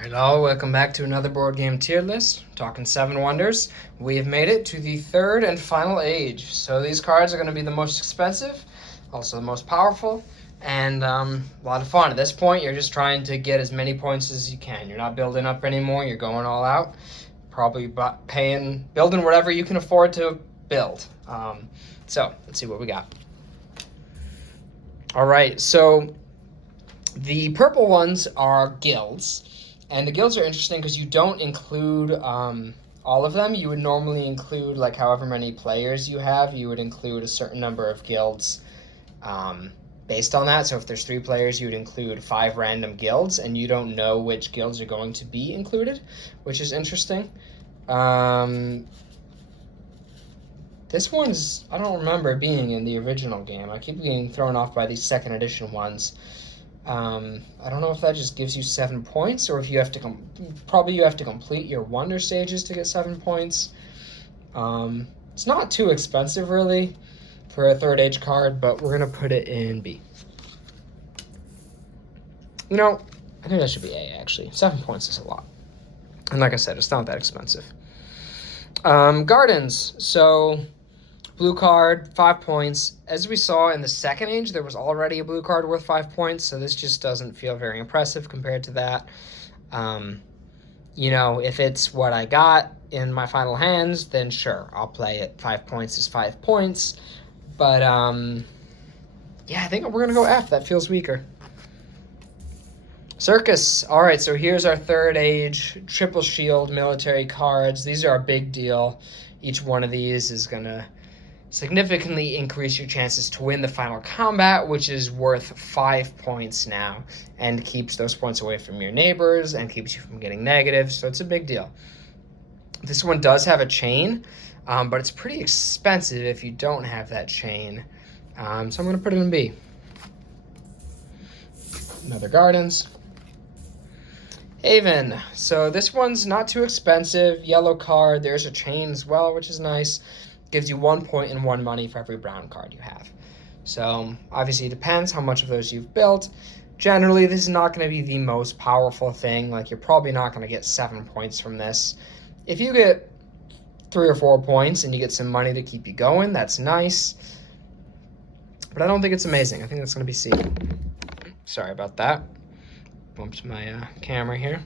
Alright all, welcome back to another board game tier list, talking Seven Wonders. We have made it to the third and final age. So these cards are going to be the most expensive, also the most powerful, and a lot of fun. At this point, you're just trying to get as many points as you can. You're not building up anymore, you're going all out. Probably building whatever you can afford to build. So, let's see what we got. Alright, so the purple ones are guilds. And the guilds are interesting because you don't include all of them. You would normally include, like, however many players you have. You would include a certain number of guilds based on that. So if there's 3 players, you would include 5 random guilds, and you don't know which guilds are going to be included, which is interesting. This one's, I don't remember being in the original game. I keep getting thrown off by these second edition ones. I don't know if that just gives you 7 points, or if you have to probably you have to complete your wonder stages to get 7 points. It's not too expensive really for a third age card, but we're gonna put it in B. You know, I think that should be A actually. 7 points is a lot, and like I said, it's not that expensive. Gardens. So blue card, 5 points. As we saw in the second age, there was already a blue card worth 5 points, so this just doesn't feel very impressive compared to that. You know, if it's what I got in my final hands, then sure, I'll play it. 5 points is 5 points. But, yeah, I think we're going to go F. That feels weaker. Circus. All right, so here's our third age triple shield military cards. These are a big deal. Each one of these is going to significantly increase your chances to win the final combat, which is worth 5 points now, and keeps those points away from your neighbors and keeps you from getting negative, so it's a big deal. This one does have a chain, but it's pretty expensive if you don't have that chain, so I'm going to put it in B. Another Gardens. Haven. So this one's not too expensive. Yellow card. There's a chain as well, which is nice. Gives you 1 point and 1 money for every brown card you have. So obviously it depends how much of those you've built. Generally, this is not going to be the most powerful thing. Like, you're probably not going to get 7 points from this. If you get 3 or 4 points and you get some money to keep you going, that's nice. But I don't think it's amazing. I think that's going to be C. Sorry about that. Bumped my camera here.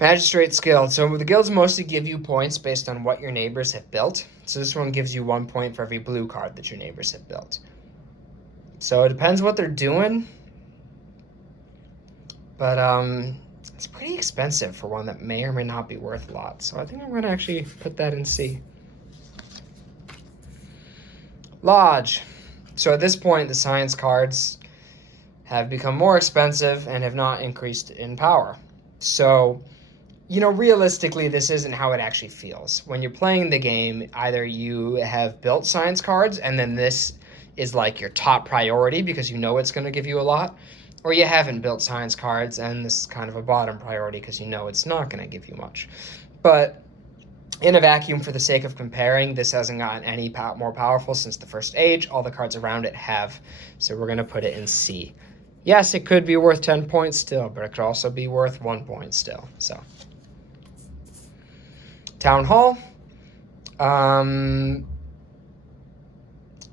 Magistrate's Guild. So the guilds mostly give you points based on what your neighbors have built. So this one gives you 1 point for every blue card that your neighbors have built. So it depends what they're doing. But it's pretty expensive for one that may or may not be worth a lot. So I think I'm going to actually put that in C. Lodge. So at this point, the science cards have become more expensive and have not increased in power. So, you know, realistically, this isn't how it actually feels. When you're playing the game, either you have built science cards and then this is like your top priority because you know it's going to give you a lot, or you haven't built science cards and this is kind of a bottom priority because you know it's not going to give you much. But in a vacuum, for the sake of comparing, this hasn't gotten any more powerful since the first age. All the cards around it have, so we're going to put it in C. Yes, it could be worth 10 points still, but it could also be worth 1 point still. So, Town Hall.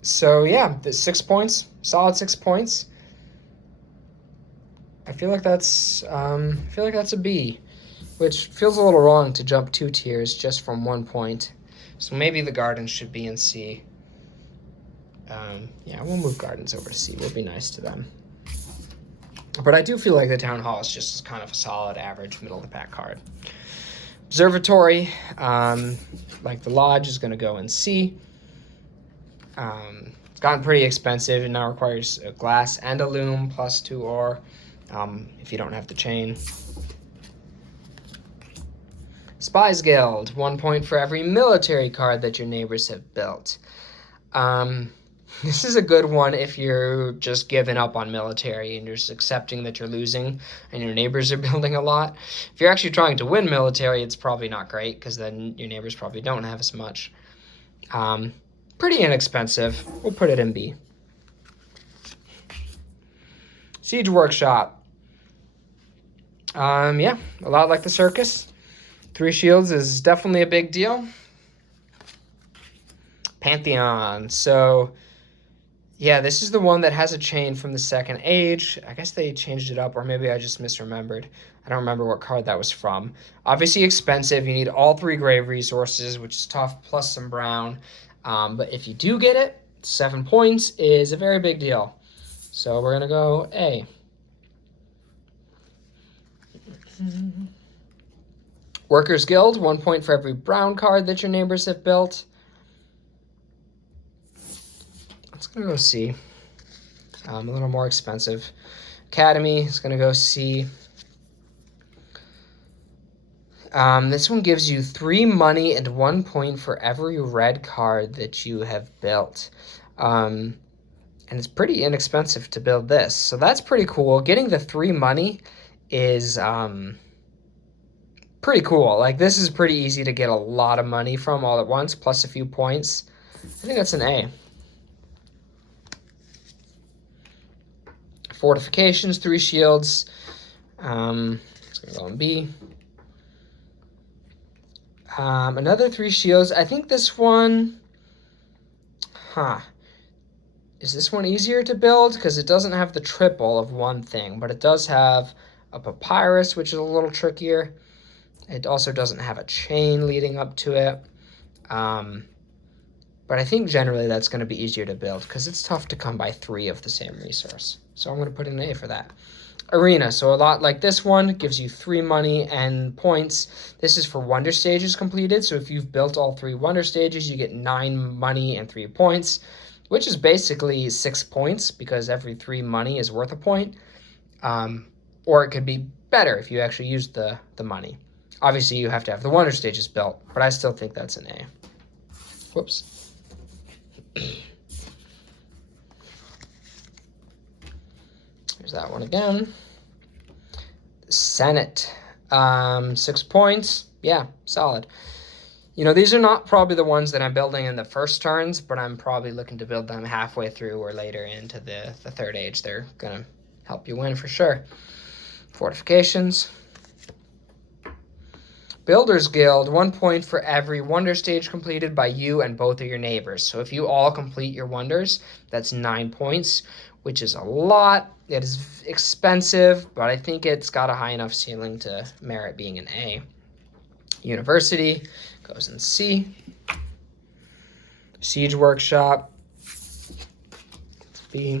So yeah, the 6 points, solid 6 points. I feel like that's a B, which feels a little wrong to jump 2 tiers just from 1 point. So maybe the Gardens should be in C. Yeah, we'll move Gardens over to C. We'll be nice to them. But I do feel like the Town Hall is just kind of a solid, average, middle-of-the-pack card. Observatory, like the Lodge, is going to go in C. It's gotten pretty expensive and now requires a glass and a loom plus 2 ore if you don't have the chain. Spies Guild, 1 point for every military card that your neighbors have built. This is a good one if you're just giving up on military and you're just accepting that you're losing and your neighbors are building a lot. If you're actually trying to win military, it's probably not great because then your neighbors probably don't have as much. Pretty inexpensive. We'll put it in B. Siege Workshop. Yeah, a lot like the circus. 3 shields is definitely a big deal. Pantheon. So, yeah, this is the one that has a chain from the second age. I guess they changed it up, or maybe I just misremembered. I don't remember what card that was from. Obviously expensive. You need all 3 grave resources, which is tough, plus some brown. But if you do get it, 7 points is a very big deal. So we're going to go A. Workers Guild, 1 point for every brown card that your neighbors have built. It's going to go C. A little more expensive. Academy is going to go C. This one gives you 3 money and 1 point for every red card that you have built. And it's pretty inexpensive to build this. So that's pretty cool. Getting the 3 money is pretty cool. Like, this is pretty easy to get a lot of money from all at once, plus a few points. I think that's an A. Fortifications, 3 shields. It's going to go in B. Another 3 shields. I think this one... Is this one easier to build? Because it doesn't have the triple of one thing, but it does have a papyrus, which is a little trickier. It also doesn't have a chain leading up to it. But I think generally that's going to be easier to build because it's tough to come by 3 of the same resource. So I'm going to put an A for that. Arena, so a lot like this one, gives you 3 money and points. This is for wonder stages completed, so if you've built all 3 wonder stages, you get 9 money and 3 points, which is basically 6 points because every 3 money is worth a point. Or it could be better if you actually used the money. Obviously, you have to have the wonder stages built, but I still think that's an A. Whoops. There's that one again. Senate, 6 points. Yeah, solid. You know, these are not probably the ones that I'm building in the first turns, but I'm probably looking to build them halfway through or later into the third age. They're going to help you win for sure. Fortifications. Builders Guild, 1 point for every wonder stage completed by you and both of your neighbors. So if you all complete your wonders, that's 9 points, which is a lot. It is expensive, but I think it's got a high enough ceiling to merit being an A. University goes in C. Siege Workshop, B.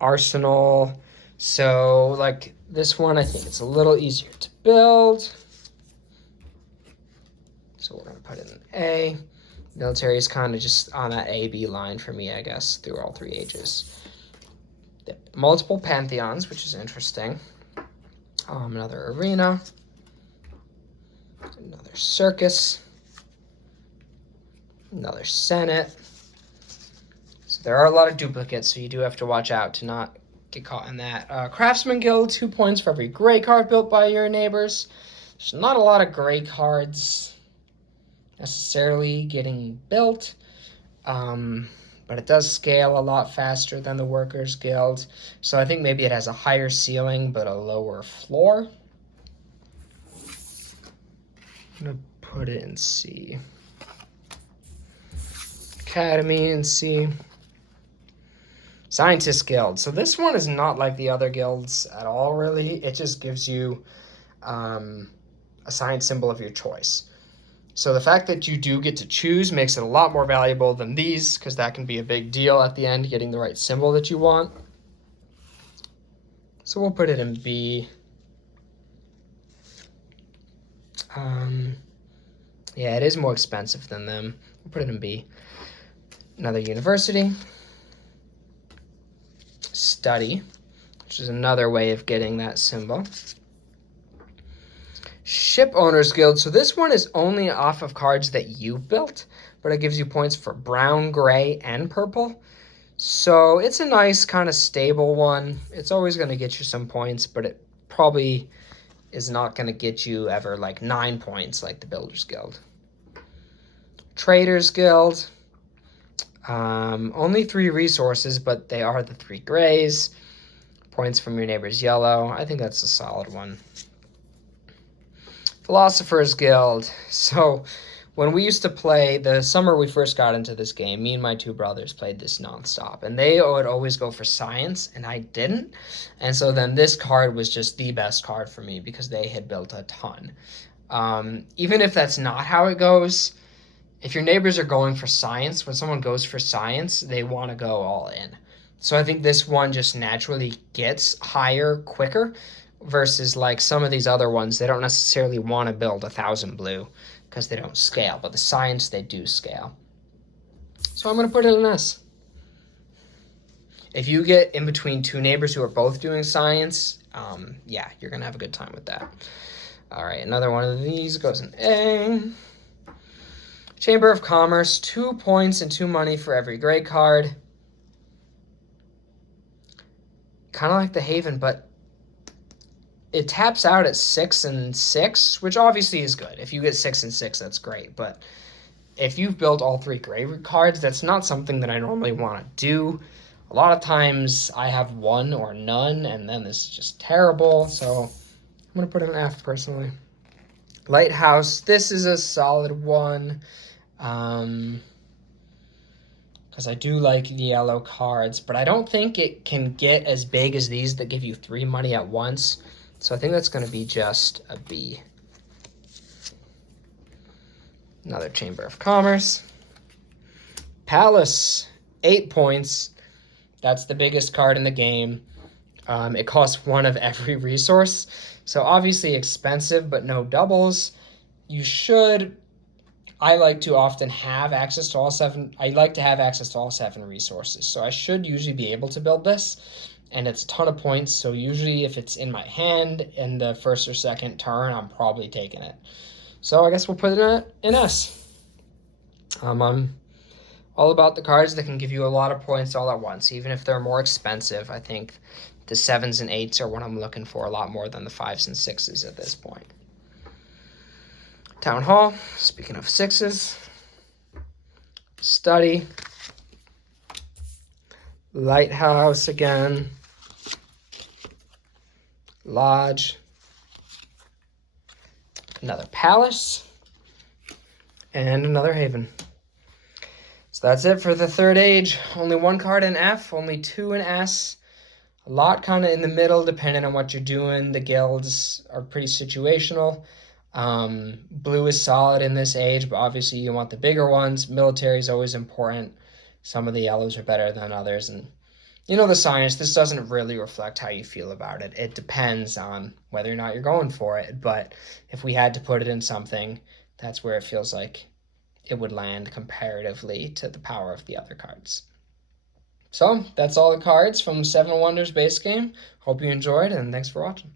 Arsenal. So, like, this one, I think it's a little easier to build. So we're going to put it in A. Military is kind of just on that A-B line for me, I guess, through all 3 ages. Multiple pantheons, which is interesting. Another arena. Another circus. Another senate. So there are a lot of duplicates, so you do have to watch out to not get caught in that. Craftsman Guild, 2 points for every gray card built by your neighbors. There's not a lot of gray cards necessarily getting built, but it does scale a lot faster than the Workers Guild. So I think maybe it has a higher ceiling but a lower floor. I'm going to put it in C. Academy in C. Scientist Guild. So this one is not like the other guilds at all, really. It just gives you a science symbol of your choice. So the fact that you do get to choose makes it a lot more valuable than these, because that can be a big deal at the end, getting the right symbol that you want. So we'll put it in B. Yeah, it is more expensive than them. We'll put it in B. Another university. Study, which is another way of getting that symbol. Ship Owners Guild. So this one is only off of cards that you built, but it gives you points for brown, gray, and purple. So it's a nice kind of stable one. It's always going to get you some points, but it probably is not going to get you ever like 9 points like the Builders Guild. Traders Guild. Only 3 resources, but they are the 3 grays. Points from your neighbor's yellow. I think that's a solid one. Philosopher's Guild. So when we used to play, the summer we first got into this game, me and my two brothers played this nonstop. And they would always go for science, and I didn't. And so then this card was just the best card for me because they had built a ton. Even if that's not how it goes, if your neighbors are going for science, when someone goes for science, they want to go all in. So I think this one just naturally gets higher quicker versus like some of these other ones, they don't necessarily want to build 1,000 blue because they don't scale, but the science, they do scale. So I'm going to put it in S. If you get in between two neighbors who are both doing science, yeah, you're going to have a good time with that. All right, another one of these goes in A. Chamber of Commerce, 2 points and 2 money for every gray card. Kind of like the Haven, but it taps out at 6 and 6, which obviously is good. If you get 6 and 6, that's great. But if you've built all 3 gray cards, that's not something that I normally want to do. A lot of times I have 1 or none, and then this is just terrible. So I'm going to put it in F personally. Lighthouse, this is a solid one. Because I do like the yellow cards, but I don't think it can get as big as these that give you 3 money at once. So I think that's going to be just a B. Another Chamber of Commerce. Palace, 8 points. That's the biggest card in the game. It costs 1 of every resource. So obviously expensive, but no doubles. You should... I like to often have access to all 7. I like to have access to all 7 resources. So I should usually be able to build this. And it's a ton of points, so usually if it's in my hand in the first or second turn, I'm probably taking it. So I guess we'll put it in S. I'm all about the cards that can give you a lot of points all at once, even if they're more expensive. I think the 7s and 8s are what I'm looking for a lot more than the 5s and 6s at this point. Town Hall, speaking of 6s. Study. Lighthouse again. Lodge. Another Palace. And another Haven. So that's it for the third age. Only 1 card in F, only 2 in S. A lot kind of in the middle, depending on what you're doing. The guilds are pretty situational. Blue is solid in this age, but obviously you want the bigger ones. Military is always important. Some of the yellows are better than others. And you know the science, this doesn't really reflect how you feel about it. It depends on whether or not you're going for it. But if we had to put it in something, that's where it feels like it would land comparatively to the power of the other cards. So that's all the cards from Seven Wonders base game. Hope you enjoyed, and thanks for watching.